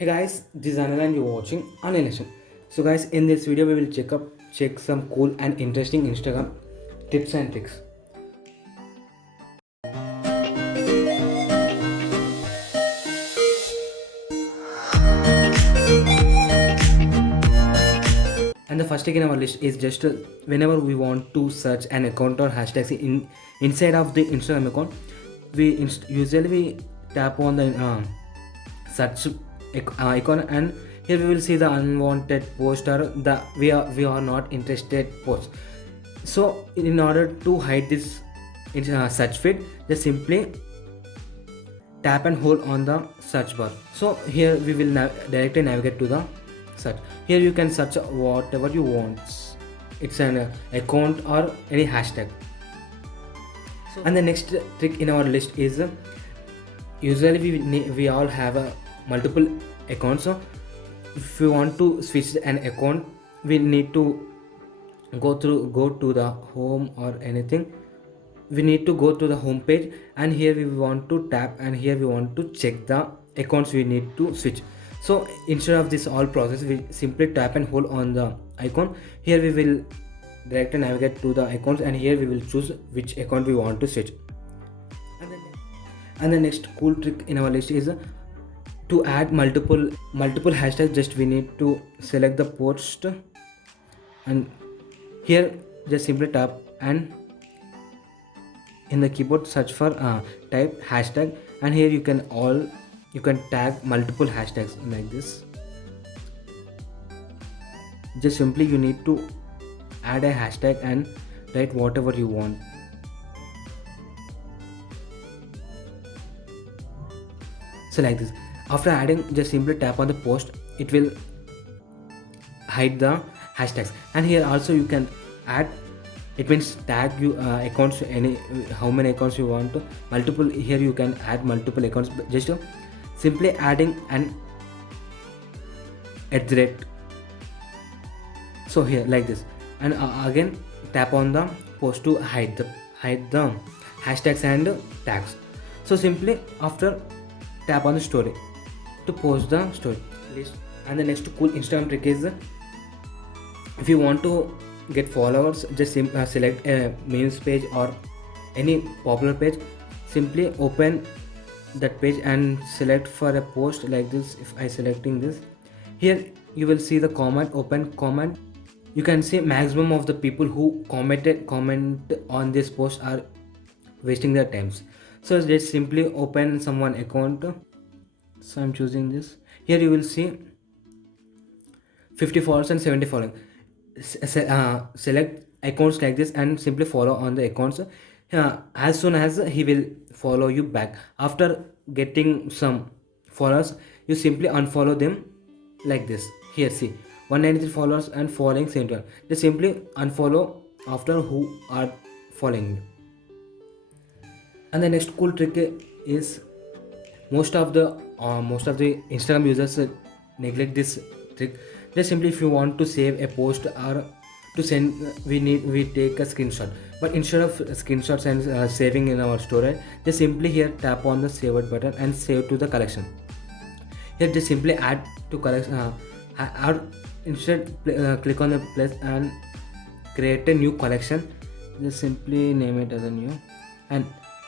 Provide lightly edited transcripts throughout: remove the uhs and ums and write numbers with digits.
Hey guys, this is Anil and you're watching Anil. So guys, in this video we will check some cool and interesting Instagram tips and tricks. And the first trick in our list is just whenever we want to search an account or hashtags inside of the Instagram account, usually we tap on the search icon, and here we will see the unwanted post or the we are not interested post. So in order to hide this search feed, just simply tap and hold on the search bar. So here we will directly navigate to the search. Here you can search whatever you want. It's an account or any hashtag. And the next trick in our list is usually we all have multiple accounts. So if we want to switch an account, we need to go to the home or anything. We need to go to the home page, and here we want to tap, and here we want to check the accounts we need to switch. So instead of this all process, we simply tap and hold on the icon. Here we will directly navigate to the accounts, and here we will choose which account we want to switch. And the next cool trick in our list is to add multiple hashtags. Just we need to select the post, and here just simply tap and in the keyboard search for type hashtag, and here you can tag multiple hashtags like this. Just simply you need to add a hashtag and write whatever you want. So like this, after adding, just simply tap on the post. It will hide the hashtags, and here also you can add. It means tag you accounts, any how many accounts you want to multiple. Here you can add multiple accounts, just simply adding an @ so here like this, and again tap on the post to hide the hashtags and tags. So simply after tap on the story to post the story list. And the next cool Instagram trick is if you want to get followers, just select a memes page or any popular page. Simply open that page and select for a post like this. If I selecting this, here you will see the open comment. You can see maximum of the people who comment on this post are wasting their times. So just simply open someone account. So I'm choosing this. Here you will see 50 followers and 70 following. Select accounts like this and simply follow on the accounts. As soon as he will follow you back, after getting some followers, you simply unfollow them like this. Here see 193 followers and following 71. Just simply unfollow after who are following you. And the next cool trick is most of the Instagram users neglect this trick. Just simply if you want to save a post or to send, we take a screenshot, but instead of screenshots and saving in our storage, just simply here tap on the save it button and save to the collection. Here just simply add to collection, or instead click on the plus and create a new collection. Just simply name it as a new, and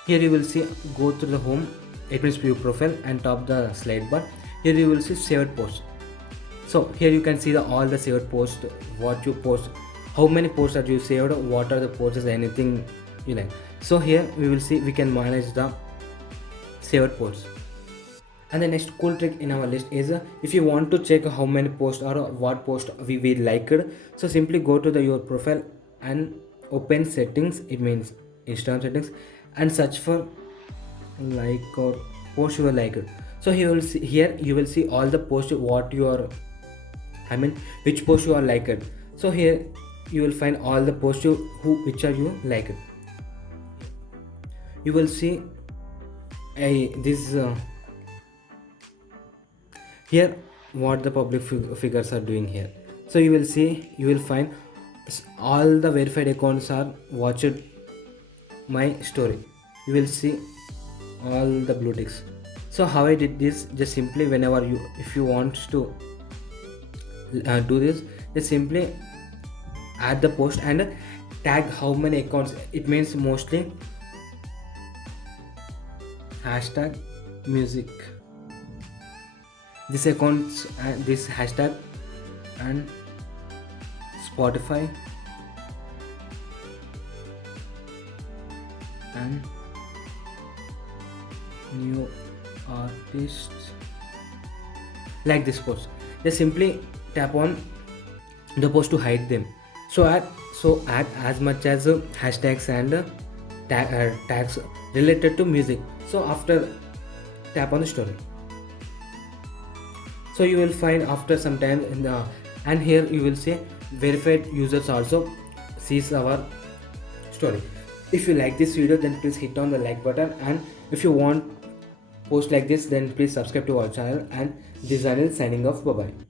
here you will see go to the home. It means view profile and top the slide bar. Here you will see saved post. So here you can see all the saved posts, what you post, how many posts are you saved, what are the posts, anything you like. So here we will see we can manage the saved posts. And the next cool trick in our list is if you want to check how many posts or what post we liked, so simply go to your profile and open settings. It means Instagram settings, and search for like or post you liked. So here you will see all the posts what you are, which post you are liked. So here you will find all the posts which are you liked. You will see this here what the public figures are doing here. So you will find all the verified accounts are watched my story. You will see all the blue ticks. So how I did this, just simply whenever you, if you want to do this, just simply add the post and tag how many accounts. It means mostly hashtag music, this accounts and this hashtag, and Spotify, and new artists, like this post. Just simply tap on the post to hide them. So add as much as hashtags and tags related to music. So after, tap on the story. So you will find after some time in the, and here you will say verified users also sees our story. If you like this video, then please hit on the like button, and if you want post like this, then please subscribe to our channel. And this channel signing off. Bye bye.